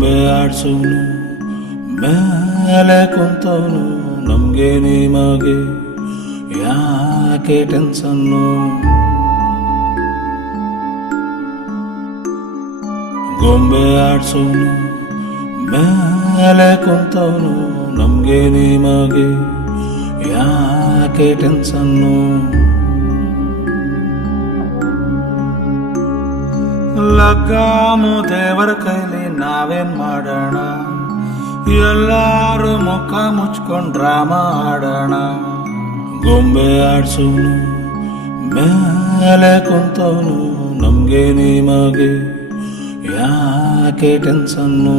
ಗೊಂಬೆ ಆಡ್ಸೋನು ಮೇಲೆ ಕುಂತವನು, ನಮ್ಗೆ ನಿಮಗೆ ಯಾಕೆ ಟೆನ್ಷನ್ನು. ಗೊಂಬೆ ಆಡ್ಸೋನು ಮೇಲೆ ಕುಂತವನು, ನಮ್ಗೆ ನಿಮಗೆ ಯಾಕೆ ಟೆನ್ಷನ್ನು. ಲಗ್ಗಾಮು ದೇವರ ಕೈಲಿ ನಾವೇನ್ ಮಾಡೋಣ, ಎಲ್ಲಾರು ಮುಖ ಮುಚ್ಕೊಂಡ್ ಡ್ರಾಮ ಆಡೋಣ. ಗೊಂಬೆ ಆಡ್ಸೋನು ಮೇಲೆ ಕುಂತವನು, ನಮ್ಗೆ ನಿಮಗೆ ಯಾಕೆ ಟೆನ್ಷನ್ನು.